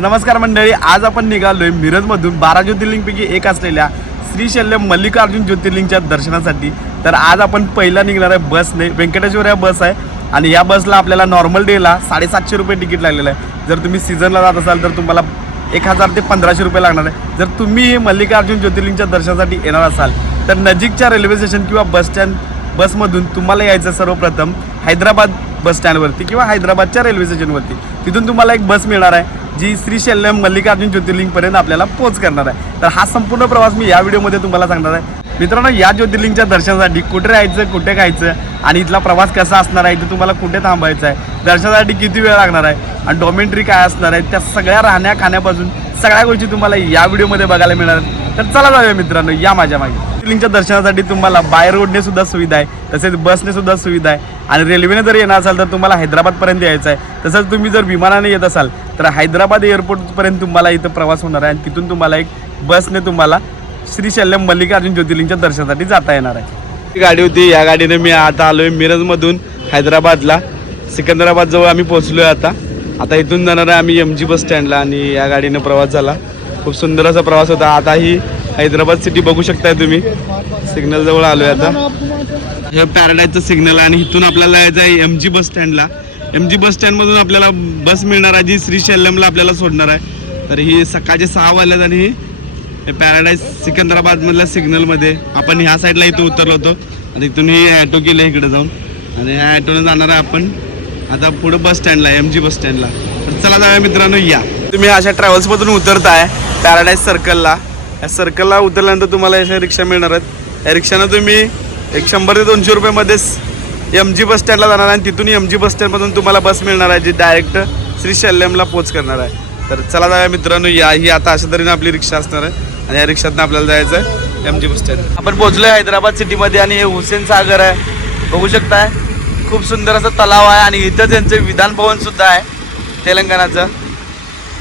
नमस्कार मंडळी, आज आपण निघालोय मिरजमधून 12 ज्योतिर्लिंगपैकी एक असलेल्या श्रीशैल्यम मल्लिकार्जुन ज्योतिर्लिंगच्या दर्शनासाठी। तर आज आपण पहिला निघणार आहे बसने। व्यंकटेश्वर या बस आहे आणि या बसला आपल्याला नॉर्मल डेला 750 रुपये तिकीट लागलेलं आहे। जर तुम्ही सीझनला जात असाल तर तुम्हाला 1000 ते 1500 रुपये लागणार आहे। जर तुम्ही मल्लिकार्जुन ज्योतिर्लिंगच्या दर्शनासाठी येणार असाल तर नजीकच्या रेल्वे स्टेशन किंवा बसमधून तुम्हाला यायचं सर्वप्रथम हैदराबाद बस स्टँडवरती किंवा हैदराबादच्या रेल्वे स्टेशनवरती। तिथून तुम्हाला एक बस मिळणार आहे जी श्रीशैल्यम मल्लिकार्जुन ज्योतिर्लिंगपर्यंत आपल्याला पोहोच करणार आहे। तर हा संपूर्ण प्रवास मी या व्हिडिओमध्ये तुम्हाला सांगणार आहे। मित्रांनो, या ज्योतिर्लिंगच्या दर्शनासाठी कुठे राहायचं, कुठे खायचं आणि इथला प्रवास कसा असणार आहे, इथे तुम्हाला कुठे थांबायचं आहे, दर्शनासाठी किती वेळ लागणार आहे आणि डॉमेंट्री काय असणार आहे, त्या सगळ्या राहण्या खाण्यापासून सगळ्या गोष्टी तुम्हाला या व्हिडिओमध्ये बघायला मिळणार आहेत। तर चला जाऊया मित्रांनो, या माझ्या मागे। ज्योतिर्लिंगच्या दर्शनासाठी तुम्हाला बाय रोडने सुद्धा सुविधा आहे, तसेच बसने सुद्धा सुविधा आहे आणि रेल्वेने जर येणार असाल तर तुम्हाला हैदराबादपर्यंत यायचं आहे। तसंच तुम्ही जर विमानाने येत असाल तर हैदराबाद एअरपोर्टपर्यंत तुम्हाला इथं प्रवास होणार आहे आणि तिथून तुम्हाला एक बसने तुम्हाला श्रीशैल्यम मल्लिकार्जुन ज्योतिर्लिंगच्या दर्शनासाठी जाता येणार आहे। ही गाडी होती, या गाडीने मी आता आलोय मिरजमधून हैदराबादला। सिकंदराबाद जवळ आम्ही पोहोचलोय आता इथून जाणार आहे आम्ही MG बस स्टँडला आणि या गाडीने प्रवास झाला। खूप सुंदर असा प्रवास होता। आता ही हैदराबाद सिटी बघू शकताय तुम्ही। सिग्नल जवळ आलोय आता, हे पॅराडाईजचं सिग्नल आहे आणि इथून आपल्याला यायचं आहे MG बस स्टँडला। MG बस स्टँडमधून आपल्याला बस मिळणार आहे जी श्रीशैल्यमला आपल्याला सोडणार आहे। तर ही सकाळचे 6 वाजल्यात आणि ही पॅराडाईज सिकंदराबादमधल्या सिग्नलमध्ये आपण ह्या साईडला इथं उतरलो होतो आणि इथून ही ॲटो केलं इकडे जाऊन आणि ह्या ॲटोने जाणार आहे आपण आता पुढं बस स्टँडला, MG बस स्टँडला। तर चला जाऊया मित्रांनो, या। तुम्ही अशा ट्रॅव्हल्समधून उतरताय पॅराडाईज सर्कलला। या सर्कलला उतरल्यानंतर तुम्हाला अशा रिक्षा मिळणार आहेत। या रिक्षानं तुम्ही 100 ते 200 रुपयेमध्ये MG बस स्टँडला जाणार आणि तिथून MG बस स्टँडमधून तुम्हाला बस मिळणार आहे जी डायरेक्ट श्रीशैल्यमला पोच करणार आहे। तर चला जाऊया मित्रांनो, या। ही आता अशा तऱ्हेने आपली रिक्षा असणार आहे आणि या रिक्षातनं आपल्याला जायचं आहे MG बस स्टँड। आपण पोहोचलोय हैदराबाद सिटीमध्ये आणि हे हुसेन सागर आहे, बघू शकताय। खूप सुंदर असं तलाव आहे आणि इथं त्यांचं विधान भवन सुद्धा आहे तेलंगणाचं।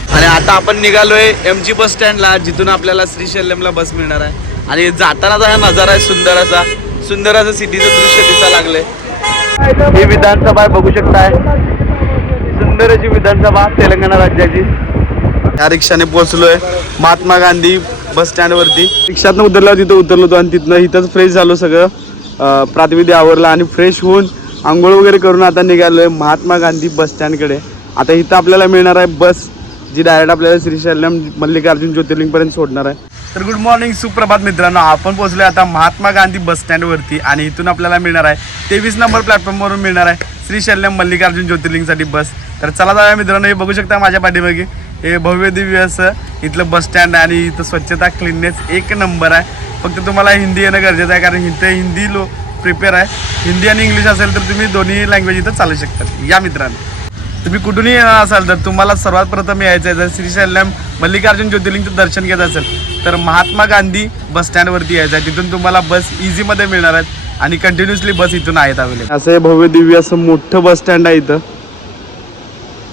आणि आता आपण निघालोय MG बस स्टँडला जिथून आपल्याला श्रीशैल्यमला बस मिळणार आहे आणि जातानाचा हा नजारा आहे सुंदर असं सिटीचं दृश्य दिसायला लागलंय। ही विधानसभा आहे, बघू शकताय। सुंदर अशी विधानसभा तेलंगणा राज्याची। या रिक्षाने पोहोचलोय महात्मा गांधी बस स्टँडवरती। रिक्षातनं उतरल्यावर तिथं उतरलो होतो आणि तिथनं इथंच फ्रेश झालो सगळं, प्रातिनिध्य आवरला आणि फ्रेश होऊन आंघोळ वगैरे करून आता निघालोय महात्मा गांधी बस स्टँडकडे। आता इथं आपल्याला मिळणार आहे बस जी डायरेक्ट आपल्याला श्रीशैल्यम मल्लिकार्जुन ज्योतिर्लिंगपर्यंत सोडणार आहे। तर गुड मॉर्निंग, सुप्रभात मित्रांनो। आपण पोहोचलोय आता महात्मा गांधी बस स्टँडवरती आणि इथून आपल्याला मिळणार आहे 23 नंबर प्लॅटफॉर्मवरून मिळणार आहे श्रीशैल्यम मल्लिकार्जुन ज्योतिर्लिंगसाठी बस। तर चला जाऊया मित्रांनो, हे बघू शकता माझ्या पाठीमागे हे भव्य दिव्य असं इथलं बस स्टँड आहे आणि इथं स्वच्छता क्लीननेस एक नंबर आहे। फक्त तुम्हाला हिंदी येणं गरजेचं आहे कारण इथं हिंदी प्रिपेअर आहे। हिंदी आणि इंग्लिश असेल तर तुम्ही दोन्ही लँग्वेज इथं चालू शकतात। या मित्रांनो, तुम्ही कुठूनही येणार असाल तर तुम्हाला सर्वात प्रथम यायचं आहे, जर श्रीशैल्यम मल्लिकार्जुन ज्योतिर्लिंगचं दर्शन घ्यायचं असेल तर महात्मा गांधी बस स्टँडवरती यायचं आहे। तिथून तुम्हाला बस इझीमध्ये मिळणार आहेत आणि कंटिन्युअसली बस इथून आहेत अवेलेबल। असं हे भव्य दिव्य असं मोठं बस स्टँड आहे इथं।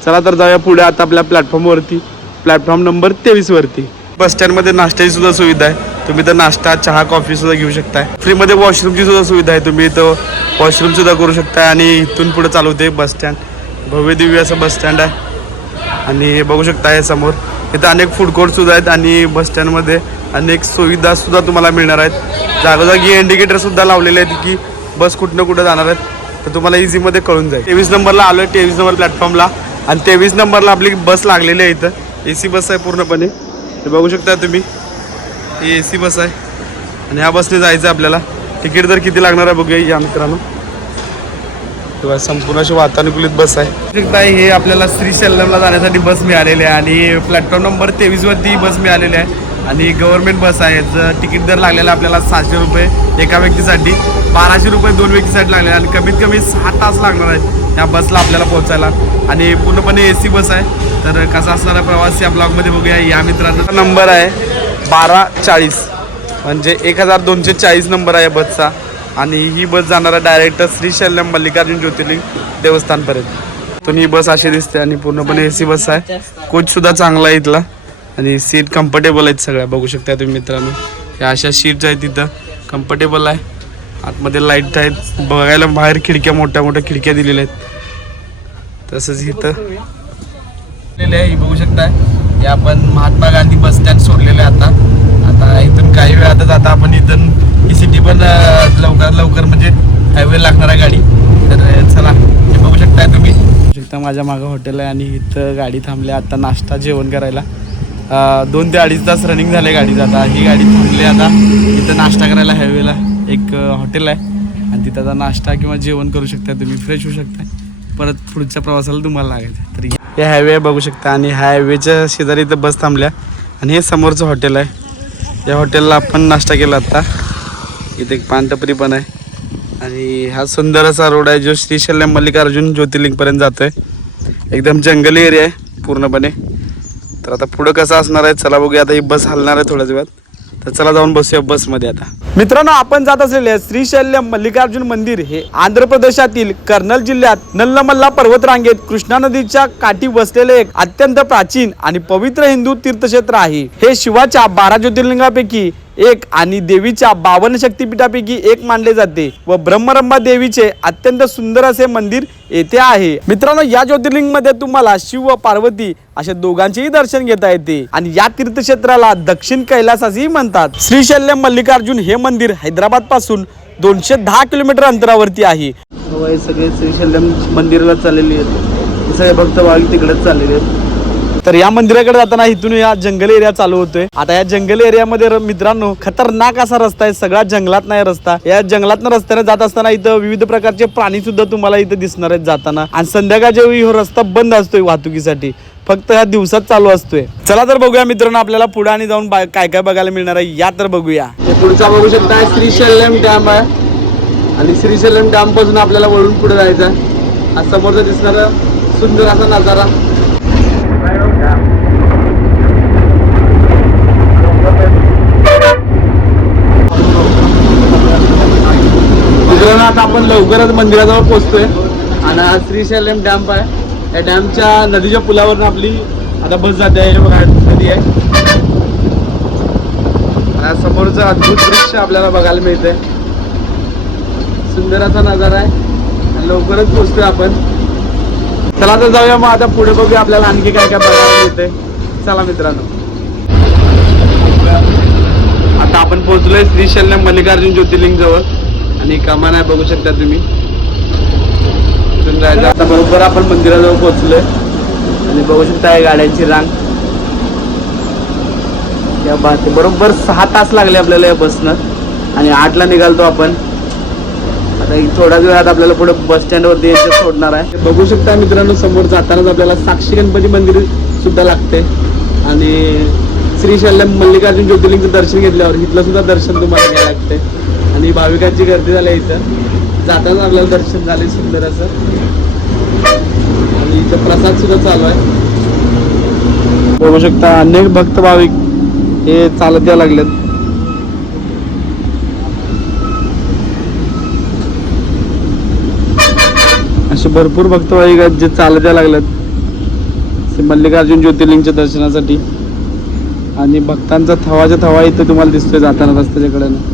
चला तर जाऊया पुढे आता आपल्या प्लॅटफॉर्मवरती, प्लॅटफॉर्म नंबर 23 वरती। बस स्टँडमध्ये नाश्त्याची सुद्धा सुविधा आहे, तुम्ही तर नाश्ता, चहा, कॉफी सुद्धा घेऊ शकताय। फ्रीमध्ये वॉशरूमची सुद्धा सुविधा आहे, तुम्ही इथं वॉशरूम सुद्धा करू शकताय आणि इथून पुढे चालू होते बस स्टँड। भव्य दिव्य असं बस स्टँड आहे आणि बघू शकता हे समोर इथं अनेक फूड कोर्ट सुद्धा आहेत आणि बस स्टँडमध्ये अनेक सुविधा सुद्धा तुम्हाला मिळणार आहेत। जागोजागी इंडिकेटर सुद्धा लावलेले आहेत की बस कुठं कुठं जाणार आहेत, तर तुम्हाला इझीमध्ये कळून जाईल। 23 नंबरला आलो आहे, 23 नंबर प्लॅटफॉर्मला आणि 23 नंबरला आपली बस लागलेली आहे। इथं AC बस आहे पूर्णपणे, हे बघू शकता तुम्ही। ही AC बस आहे आणि ह्या बसने जायचं आहे आपल्याला। तिकीट तर किती लागणार आहे बघूया या मित्रांनो। तेव्हा संपूर्ण अशी वातानुकूलित बस आहे। हे आपल्याला श्रीशैल्यमला जाण्यासाठी बस मिळालेली आहे आणि प्लॅटफॉर्म नंबर 23 वरती बस मिळालेली आहे आणि गव्हर्नमेंट बस आहे। याचं तिकीट दर लागलेला आपल्याला 700 रुपये एका व्यक्तीसाठी, 1200 रुपये 2 व्यक्तीसाठी लागले आणि कमीत कमी 6 तास लागणार आहेत या बसला आपल्याला पोहोचायला आणि पूर्णपणे AC बस आहे। तर कसा असणारा प्रवास या ब्लॉगमध्ये बघूया या मित्रांनो। नंबर आहे 1240 म्हणजे 1240 नंबर आहे बसचा आणि ही बस जाणार आहे डायरेक्ट श्रीशैल्यम मल्लिकार्जुन ज्योतिर्लिंग देवस्थानपर्यंत। तर ही बस अशी दिसते आणि पूर्णपणे AC बस आहे। कोच सुद्धा चांगला आहे इथला आणि सीट कम्फर्टेबल आहेत सगळ्या, बघू शकता तुम्ही मित्रांनो। ह्या अशा सीट्स आहेत तिथं, कम्फर्टेबल आहे। आतमध्ये लाईट आहेत, बघायला बाहेर खिडक्या, मोठ्या मोठ्या खिडक्या दिलेल्या आहेत। तसंच इथं बघू शकता हे आपण महात्मा गांधी बस स्टँड सोडलेलं आहे आता इथून काही वेळातच आता आपण इथून ही सिटी पण लवकर म्हणजे हायवे लागणार आहे गाडी. तर चला हे बघू शकताय तुम्ही. शकता माझ्या मागं हॉटेल आहे आणि इथं गाडी थांबली आता नाश्ता जेवण करायला. 2 ते 2.5 तास रनिंग झाले गाडीचं. आता ही गाडी थांबली आता इथं नाश्ता करायला हायवेला एक हॉटेल आहे आणि तिथं आता नाश्ता किंवा जेवण करू शकता तुम्ही, फ्रेश होऊ शकता. परत पुढच्या प्रवासाला तुम्हाला लागायचं. तर हे हायवे बघू शकता आणि ह्या हायवेच्या शेजारी इथं बस थांबल्या आणि हे समोरचं हॉटेल आहे. या हॉटेलला आपण नाश्ता केला आता. इथे एक पान टपरी पण आहे आणि हा सुंदर असा रोड आहे जो श्रीशैल्य मल्लिकार्जुन ज्योतिर्लिंगपर्यंत जातोय. एकदम जंगली एरिया आहे पूर्णपणे. तर आता पुढं कसं असणार आहे चला बघूया. आता ही बस हलणार आहे थोड्याच वेळात. तर चला जाऊन बसूया बसमध्ये. आता मित्रांनो आपण जात असलेले श्रीशैल्य मल्लिकार्जुन मंदिर हे आंध्र प्रदेशातील कर्नल जिल्ह्यात नल्लमल्ला पर्वतरांगेत कृष्णा नदीच्या काठी वसलेले एक अत्यंत प्राचीन आणि पवित्र हिंदू तीर्थक्षेत्र आहे. हे शिवाच्या 12 ज्योतिर्लिंगापैकी एक आणि देवीच्या 52 शक्तिपीठापैकी एक मानले जाते व ब्रह्मरंभा देवीचे अत्यंत सुंदर असे मंदिर येथे आहे. मित्रांनो या ज्योतिर्लिंग मध्ये तुम्हाला शिव व पार्वती अशा दोघांचेही दर्शन घेता येते आणि या तीर्थक्षेत्राला दक्षिण कैलास असेही म्हणतात. श्रीशैल्य मल्लिकार्जुन हे मंदिर हैदराबाद पासून 210 किलोमीटर अंतरावरती आहे. सगळे श्रीशैल्यम मंदिराला चाललेले आहेत. सगळे भक्त भाविक तिकडेच चाललेले आहेत. तर या मंदिराकडे जाताना इथून या जंगल एरिया चालू होतोय. आता या जंगल एरियामध्ये मित्रांनो खतरनाक असा रस्ता आहे. सगळा जंगलात नाही रस्ता. या जंगलातनं रस्त्याने जात असताना इथं विविध प्रकारचे प्राणी सुद्धा तुम्हाला इथं दिसणार आहेत जाताना. आणि संध्याकाळच्या वेळी हा रस्ता बंद असतोय वाहतुकीसाठी. फक्त ह्या दिवसात चालू असतोय. चला तर बघूया मित्रांनो आपल्याला पुढे आणि जाऊन काय काय बघायला मिळणार आहे या तर बघूया. पुढचा बघू शकता श्रीशैल्यम डॅम आहे आणि श्रीशैल्यम डॅम पासून आपल्याला वळून पुढे जायचं आहे. आज समोरचा दिसणारा सुंदर असा नजारा. आता आपण लवकरच मंदिराजवळ पोहोचतोय आणि हा श्रीशैल्यम डॅम आहे. या डॅमच्या नदीच्या पुलावरून आपली आता बस जाते आहे. नदी आहे आणि समोरचं अद्भुत दृश्य आपल्याला बघायला मिळतंय. सुंदर असा नजारा आहे आणि लवकरच पोहोचतोय आपण. चला तर जाऊया मग आता पुढे बघूया आपल्याला आणखी काय काय बघायला मिळतंय. चला मित्रांनो आता आपण पोहोचलोय श्रीशैल्यम मल्लिकार्जुन ज्योतिर्लिंग जवळ आणि कमान आहे बघू शकता तुम्ही. आता बरोबर आपण मंदिराजवळ पोहोचलोय आणि बघू शकता गाड्यांची रांग. या बात बरोबर 6 तास लागले आपल्याला या बसनं आणि 8ला निघालतो आपण. आता थोड्याच वेळात आपल्याला पुढे बस स्टँड वरती यायचं सोडणार आहे. बघू शकता मित्रांनो समोर जातानाच आपल्याला साक्षी गणपती मंदिर सुद्धा लागते आणि श्रीशैल्यम मल्लिकार्जुन ज्योतिर्लिंगचं दर्शन घेतल्यावर इथलं सुद्धा दर्शन तुम्हाला घ्यायला लागते. आणि भाविकांची गर्दी झाली इथं. जाताना आपल्याला दर्शन झाले सुंदर असं आणि इथं प्रसाद सुद्धा चालू आहे. बघू शकता अनेक भक्त भाविक हे चालत यायला लागलेत. असे भरपूर भक्त भाविक आहेत जे चालत यायला लागलेत मल्लिकार्जुन ज्योतिर्लिंगच्या दर्शनासाठी. आणि भक्तांचा थवाच्या थवा इथं तुम्हाला दिसतोय जाताना रस्त्याच्या कडेनं.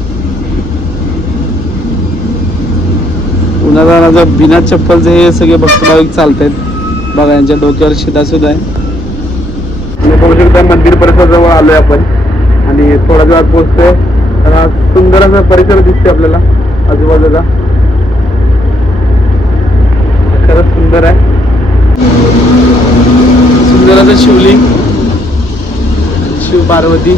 उन्हाळ्यात बिना चप्पलचे हे सगळे भक्त भाविक चालत आहेत. बघा यांच्या डोक्यावर शिदा सुद्धा आहे. बघू शकता मंदिर परिसराजवळ आलोय आपण आणि थोड्या वेळात पोहोचतोय. तर हा सुंदर असा परिसर दिसतोय आपल्याला आजूबाजूला. खरंच सुंदर आहे. सुंदर असं शिवलिंग शिव पार्वती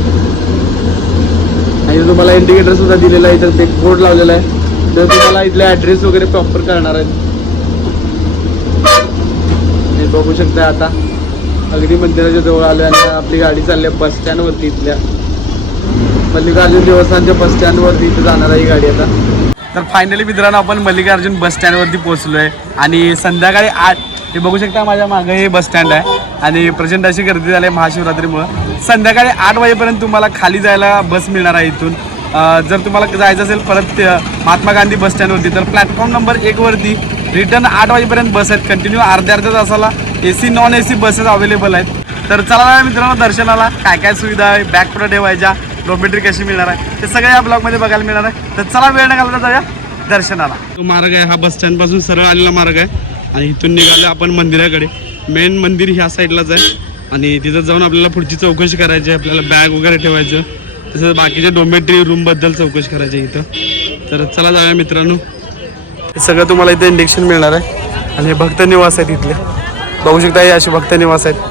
आणि तुम्हाला इंडिकेटर सुद्धा दिलेला आहे. इथं एक बोर्ड लावलेला आहे तर तुम्हाला इथले ऍड्रेस वगैरे प्रॉपर करणार आहेत. हे बघू शकता आता अगदी मंदिराच्या जवळ आलोय आणि आपली गाडी चालली आहे बस स्टँड वरती. इथल्या मल्लिकार्जुन देवस्थानच्या बस स्टँड वरती इथं जाणार आहे ही गाडी आता. तर फायनली मित्रांनो आपण मल्लिकार्जुन बस स्टँड वरती पोहोचलोय आणि संध्याकाळी 8 हे बघू शकता माझ्या मागे हे बस स्टँड आहे आणि प्रचंड अशी गर्दी झाली आहे महाशिवरात्रीमुळे. संध्याकाळी 8 वाजेपर्यंत तुम्हाला खाली जायला बस मिळणार आहे इथून. जर तुम्हाला जायचं असेल परत महात्मा गांधी बस स्टँडवरती तर प्लॅटफॉर्म नंबर 1 वरती रिटर्न 8 वाजेपर्यंत बस आहेत. कंटिन्यू अर्ध्या तासाला AC non AC buses available आहेत. तर चला मित्रांनो दर्शनाला काय काय सुविधा आहे, बॅग कुठं ठेवायच्या, डॉर्मेटरी कशी मिळणार आहे ते सगळं या ब्लॉगमध्ये बघायला मिळणार आहे. तर चला वेळ न घालता जाऊया दर्शनाला. तो मार्ग आहे हा बस स्टँड पासून सरळ आलेला मार्ग आहे आणि इथून निघालो आपण मंदिराकडे. मेन मंदिर ह्या साईडलाच आहे आणि तिथं जाऊन आपल्याला पुढची चौकशी करायची आहे, आपल्याला बॅग वगैरे ठेवायचं, तसंच बाकीच्या डॉर्मेटरी रूमबद्दल चौकशी करायची आहे इथं. तर चला जाऊया मित्रांनो. हे सगळं तुम्हाला इथं इंडेक्शन मिळणार आहे आणि हे भक्त निवास आहेत इथले, बघू शकता. हे असे भक्त निवास आहेत.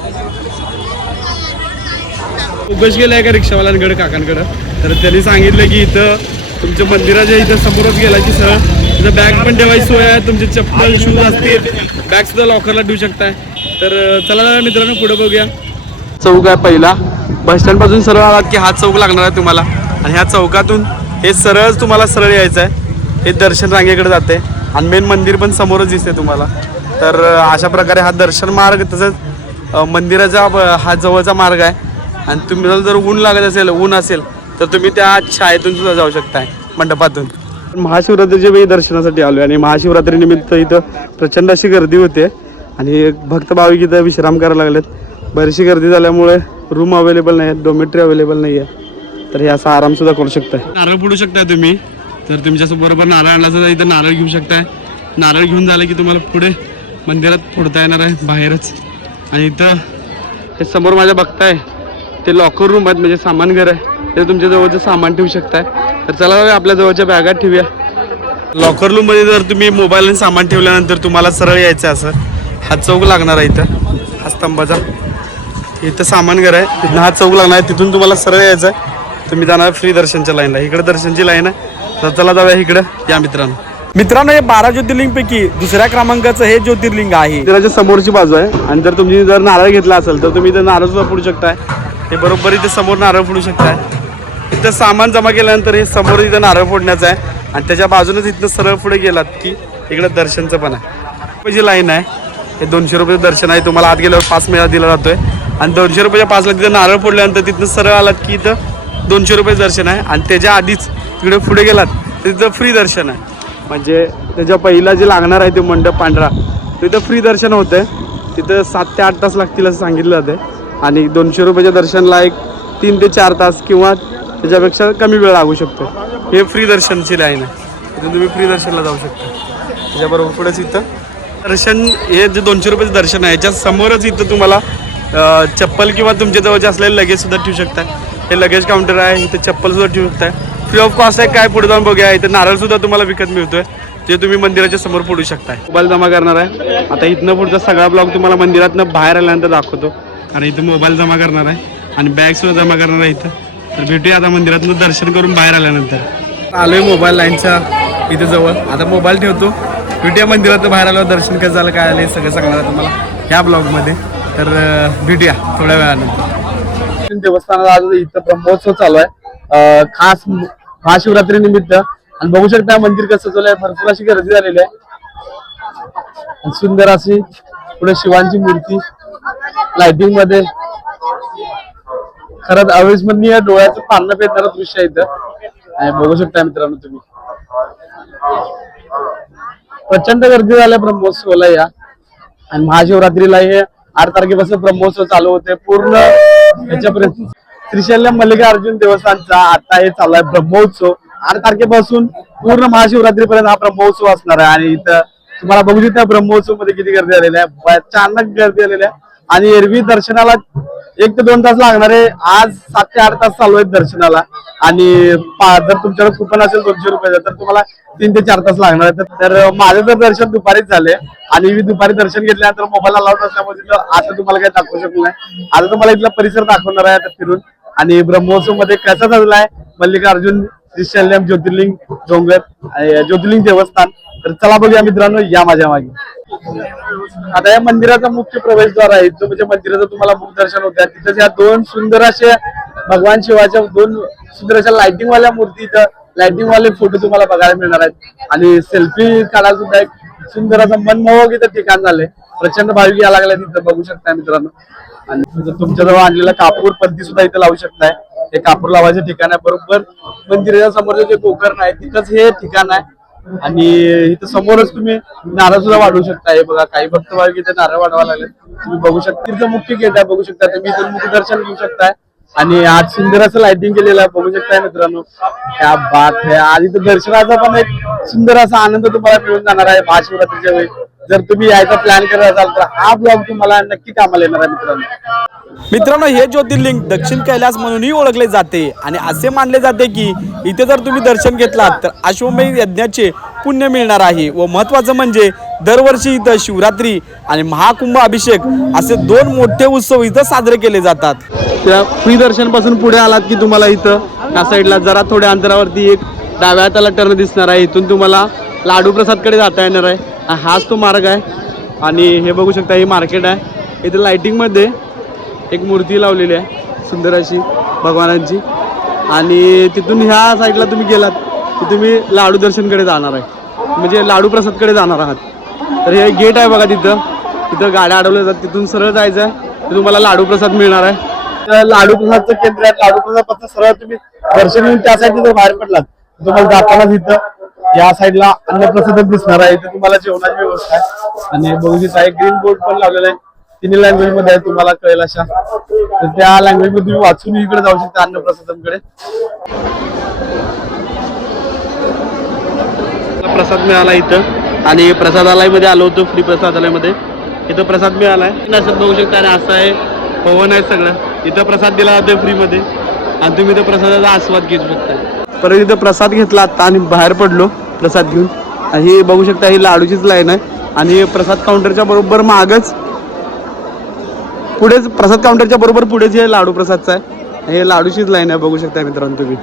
चौकशी केली आहे का रिक्षावाल्यांकडे, काकांकडं, तर त्यांनी सांगितलं की इथं तुमच्या मंदिराच्या इथं समोरच गेला की सरळ तिथं बॅग पण ठेवायची सोय आहे, तुमचे चप्पल शूज असतील बॅग सुद्धा लॉकरला ठेवू शकताय. तर चला मित्रांनो पुढे बघूया. चौक आहे पहिला, बस स्टँड पासून सरळ आलात की हा चौक लागणार आहे तुम्हाला आणि ह्या चौकातून हे सरळ तुम्हाला सरळ यायचं आहे. हे दर्शन रांगेकडे जाते आणि मेन मंदिर पण समोरच दिसते तुम्हाला. तर अशा प्रकारे हा दर्शन मार्ग तसंच मंदिराचा हा जवळचा मार्ग आहे. आणि तुम्हाला जर ऊन असेल तर तुम्ही त्या छायेतून सुद्धा जाऊ शकताय मंडपातून. महाशिवरात्रीच्या वेळी दर्शनासाठी आलो आणि महाशिवरात्री निमित्त इथं प्रचंड अशी गर्दी होते आणि भक्त भाविक इथं विश्राम करायला लागलेत. बरीचशी गर्दी झाल्यामुळे रूम अवेलेबल नाही आहेत, डॉर्मेटरी अवेलेबल नाही आहे. तर हे असा आराम सुद्धा करू शकताय. नारळ फोडू शकताय तुम्ही, तर तुमच्यासोबत नारळ आणला सुद्धा इथं नारळ घेऊ शकताय. नारळ घेऊन झालं की तुम्हाला पुढे मंदिरात फोडता येणार आहे बाहेरच. आणि इथं हे समोर माझ्या बघताय ते लॉकर रूम आहेत, म्हणजे सामान घर आहे, ते तुमच्या जवळचं सामान ठेवू शकताय. तर चला आपल्या जवळच्या बॅगात ठेवूया. लॉकर रूममध्ये जर तुम्ही मोबाईल आणि सामान ठेवल्यानंतर तुम्हाला सरळ यायचं असं हा चौक लागणार आहे. इथं हा स्तंभाचा इथं सामान घर आहे, तिथं हा चौक लागणार आहे, तिथून तुम्हाला सरळ यायचं आहे. तुम्ही जाणार फ्री दर्शनच्या लाईनला, इकडे दर्शनची लाईन आहे. तर चला जाऊया इकडं या मित्रांनो. हे 12 ज्योतिर्लिंगपैकी दुसऱ्या क्रमांकाचं हे ज्योतिर्लिंग आहे. मंदिराच्या समोरची बाजू आहे आणि जर तुम्ही जर नारळ घेतला असेल तर तुम्ही इथं नारळ सुद्धा फोडू शकताय. हे बरोबर इथे समोर नारळ फोडू शकताय. इथं सामान जमा केल्यानंतर हे समोर इथं नारळ फोडण्याचं आहे आणि त्याच्या बाजूनच इथनं सरळ पुढे गेलात की इकडं दर्शनचं पण आहे. जी लाईन आहे हे 200 रुपये दर्शन आहे. तुम्हाला आत गेल्यावर पास मेळा दिला जातोय आणि 200 रुपयाच्या पासला तिथं नारळ फोडल्यानंतर तिथनं सरळ आलात की इथं 200 रुपये दर्शन आहे. आणि त्याच्या आधीच तिकडे पुढे गेलात तर तिथं फ्री दर्शन आहे. म्हणजे त्याच्या पहिला जे लागणार आहे ते मंडप पांढरा तिथं फ्री दर्शन होतं. तिथं 7 ते 8 तास लागतील असं सांगितलं जातं आणि 200 रुपयाच्या दर्शनला एक 3 ते 4 तास किंवा त्याच्यापेक्षा कमी वेळ लागू शकतो. हे फ्री दर्शनची लाईन आहे, तिथून तुम्ही फ्री दर्शनला जाऊ शकता. त्याच्याबरोबर पुढेच इथं दर्शन, हे जे 200 रुपयाचं दर्शन आहे याच्या समोरच इथं तुम्हाला चप्पल किंवा तुमच्या जवळचे असलेले लगेज सुद्धा ठेवू शकता. हे लगेज काउंटर आहे, इथं चप्पल सुद्धा ठेवू शकताय. फ्री ऑफ कॉस्ट आहे. काय पुढे जाऊन बघूया. इथं नारळ सुद्धा तुम्हाला विकत मिळतोय, ते तुम्ही मंदिराच्या समोर फोडू शकताय. मोबाईल जमा करणार आहे. आता इथनं पुढचा सगळा ब्लॉग तुम्हाला मंदिरातनं बाहेर आल्यानंतर दाखवतो. आणि इथं मोबाईल जमा करणार आहे आणि बॅग सुद्धा जमा करणार आहे इथं. तर भेटूया आता मंदिरातनं दर्शन करून बाहेर आल्यानंतर. आलोय मोबाईल लाईनच्या इथे जवळ, आता मोबाईल ठेवतो. भेटूया मंदिरातनं बाहेर आल्यावर दर्शन कसं झालं काय आलं सगळं सांगणार आहे तुम्हाला ह्या ब्लॉगमध्ये. तर भेटूया थोड्या वेळानंतर. देवस्थानाला आज इथं ब्रह्मोत्सव चालू आहे खास महाशिवरात्री निमित्त. आणि बघू शकता मंदिर कसं सजवलंय, भरपूर अशी गर्दी झालेली आहे. सुंदर अशी पुढे शिवांची मूर्ती लाइटिंग मध्ये, खरंच अविस्मरणीय डोळ्याचं पारणं पेटणारं दृश्य आहे इथं. बघू शकता मित्रांनो तुम्ही, प्रचंड गर्दी झाल्या ब्रह्मोत्सवाला या. आणि महाशिवरात्रीला हे 8 तारखेपासून ब्रह्मोत्सव चालू होते पूर्ण याच्यापर्यंत. श्रीशैल्य मल्लिकार्जुन देवस्थानचा आता हे चालू आहे ब्रह्मोत्सव. 8 तारखेपासून पूर्ण महाशिवरात्रीपर्यंत हा ब्रह्मोत्सव असणार आहे. आणि इथं तुम्हाला बघू शकता ब्रह्मोत्सव मध्ये किती गर्दी आलेली आहे, अचानक गर्दी आलेली आहे. आणि एरवी दर्शनाला 1 ते 2 तास लागणार आहे, आज 7 ते 8 तास चालू आहेत दर्शनाला. आणि जर तुमच्याकडे कुपन असेल 200 रुपयाचं तर तुम्हाला 3 ते 4 तास लागणार आहे. तर माझं तर दर्शन दुपारीच झाले आणि मी दुपारी दर्शन घेतल्यानंतर मोबाईल अलाउड असल्यामुळे आता तुम्हाला काही दाखवू शकलो नाही. आता तुम्हाला इथला परिसर दाखवणार आहे आता फिरून. आणि ब्रह्मोत्सव मध्ये कसा चाललाय मल्लिकार्जुन श्रीशैल्यम ज्योतिर्लिंग डोंगर ज्योतिर्लिंग देवस्थान. तर चला बघूया मित्रांनो, या माझ्या मागे. आता या मंदिराचा मुख्य प्रवेशद्वार आहे, जो म्हणजे मंदिराचं तुम्हाला मुख दर्शन होतं. तिथं या 2 सुंदर असे भगवान शिवाच्या 2 सुंदर अशा लाइटिंग वाल्या मूर्ती, लाइटिंग वाले फोटो तुम्हाला बघायला मिळणार आहेत. आणि सेल्फी काढायला सुद्धा एक सुंदर असं मनमोहक इथं ठिकाण झालंय. प्रचंड भाविक यायला लागले तिथं, बघू शकताय मित्रांनो. आणि तुमच्याजवळ आणलेला कापूर पणती सुद्धा इथं लावू शकताय. हे कापूर लावायचे ठिकाण आहे, बरोबर मंदिराच्या समोरचं जे गोकर्ण आहे तिथंच हे ठिकाण आहे. आणि इथं समोरच तुम्ही नारळ सुद्धा वाढवू शकता. हे बघा काही भक्त भाविक इथे नारळ वाढवायला लागले, तुम्ही बघू शकता. तिथं मुख्य गेट आहे, बघू शकता तुम्ही इथून मुख दर्शन घेऊ शकताय. आणि आज सुंदर असं लाइटिंग केलेलं आहे, बघू शकताय मित्रांनो. क्या बात आहे. आज इथं दर्शनाचा पण एक सुंदर असा आनंद तुम्हाला मिळून जाणार आहे महाशिवरात्रीच्या वेळी. जर तुम्ही यायचा प्लॅन करत असाल तर हा ब्लॉग तुम्हाला नक्की कामाला येणार आहे मित्रांनो. हे ज्योतिर्लिंग दक्षिण कैलास म्हणूनही ओळखले जाते आणि असे मानले जाते की इथे जर तुम्ही दर्शन घेतलात तर अश्वमेध यज्ञाचे पुण्य मिळणार आहे. व महत्वाचं म्हणजे दरवर्षी इथं शिवरात्री आणि महाकुंभ अभिषेक असे 2 मोठे उत्सव इथं साजरे केले जातात. त्या फ्री दर्शन पासून पुढे आलात की तुम्हाला इथं या साईडला जरा थोड्या अंतरावरती एक डाव्या हाताला टर्न दिसणार आहे. इथून तुम्हाला लाडू प्रसादकडे जाता येणार आहे. हाच तो मार्ग आहे. आणि हे बघू शकता हे मार्केट आहे. इथे लाइटिंगमध्ये एक मूर्ती लावलेली आहे सुंदर अशी भगवानांची. आणि तिथून ह्या साईडला तुम्ही गेलात की तुम्ही लाडू दर्शनकडे जाणार आहे, म्हणजे लाडू प्रसादकडे जाणार आहात. तर हे गेट आहे बघा, तिथं गाड्या अडवल्या जातात. तिथून सरळ जायचं आहे तर तुम्हाला लाडू प्रसाद मिळणार आहे. लाडू प्रसादचं केंद्र आहे. लाडू प्रसाद सरळ तुम्ही दर्शन घेऊन त्या साईडला बाहेर पडलात तुम्हाला जाताना तिथं या साईडला अन्नप्रसाद दिसणार आहे. इथे तुम्हाला जेवणाची व्यवस्था आहे. आणि बघू शकता ग्रीन बोर्ड पण लावलेला आहे, 3 लँग्वेज मध्ये आहे, तुम्हाला कळेल अशा. तर त्या लँग्वेज मध्ये तुम्ही वाचून इकडे जाऊ शकता अन्नप्रसादांकडे. प्रसाद मिळाला इथं आणि प्रसादालयामध्ये आलो होतो, फ्री प्रसादालयामध्ये. इथं प्रसाद मिळालाय असं बघू शकता. आणि असं आहे पवन आहे सगळं. इथं प्रसाद दिला जातो फ्रीमध्ये आणि तुम्ही इथं प्रसादाचा आस्वाद घेऊ शकता. परत इथं प्रसाद घेतला आता आणि बाहेर पडलो प्रसाद घेऊन. ही बघू शकता ही लाडूचीच लाईन आहे. आणि प्रसाद काउंटरच्या बरोबर मागच पुढेच प्रसाद काउंटरच्या बरोबर पुढेच हे लाडू प्रसादचं आहे. हे लाडूचीच लाईन आहे बघू शकता मित्रांनो तुम्ही.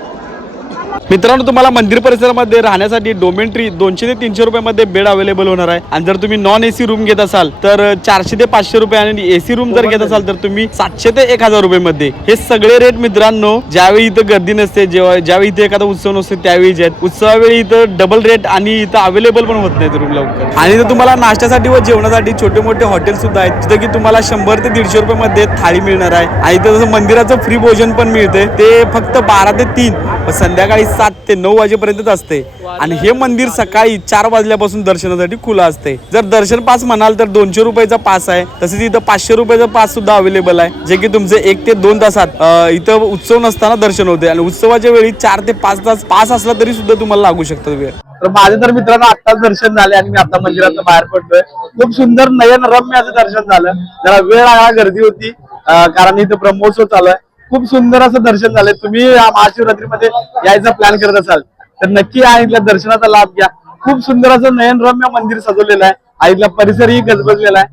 मित्रांनो तुम्हाला मंदिर परिसरामध्ये राहण्यासाठी डोमेंट्री 200 ते 300 रुपयामध्ये बेड अवेलेबल होणार आहे. आणि जर तुम्ही नॉन एसी रूम घेत असाल तर 400 ते 500 रुपये आणि एसी रूम जर घेत असाल तर तुम्ही 700 ते 1000 रुपये मध्ये. हे सगळे रेट मित्रांनो ज्यावेळी इथं गर्दी नसते, ज्यावेळी इथे एखादा उत्सव नसते त्यावेळी जे उत्सवावेळी इथं डबल रेट आणि इथं अवेलेबल पण होत नाही रूम लवकर. आणि इथं तुम्हाला नाश्त्यासाठी व जेवणासाठी छोटे मोठे हॉटेल सुद्धा आहेत जिथे की तुम्हाला 100 ते 150 रुपये मध्ये थाळी मिळणार आहे. आणि इथं जसं मंदिराचं फ्री भोजन पण मिळते ते फक्त 12 ते 3 व संध्याकाळी 7 ते 9 वाजेपर्यंत असते. आणि हे मंदिर सकाळी 4 वाजल्यापासून दर्शनासाठी खुलं असते. जर दर्शन पास म्हणाल तर 200 रुपयाचा पास आहे. तसेच इथं 500 रुपयाचा पास सुद्धा अवेलेबल आहे, जे की तुमचे 1 ते 2 तासात इथं उत्सव नसताना दर्शन होते. आणि उत्सवाच्या वेळी 4 ते 5 तास पास असला तरी सुद्धा तुम्हाला लागू शकतो वेळ. तर माझे तर मित्रांनो आत्ताच दर्शन झाले आणि मी आता मंदिरात बाहेर पडतोय. खूप सुंदर नयन रम्य असं दर्शन झालं. जरा वेळ लागला, गर्दी होती कारण इथं ब्रह्मोत्सव चालू आहे. खूप सुंदर असं दर्शन झालंय. तुम्ही या महाशिवरात्रीमध्ये यायचा प्लॅन करत असाल तर नक्की या इथल्या दर्शनाचा लाभ घ्या. खूप सुंदर असं नयनरम्य मंदिर सजवलेलं आहे. इथला परिसरही गजबजलेला आहे.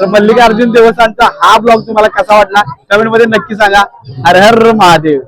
तर मल्लिकार्जुन देवस्थानचा हा ब्लॉग तुम्हाला कसा वाटला कमेंट मध्ये नक्की सांगा. हर हर महादेव.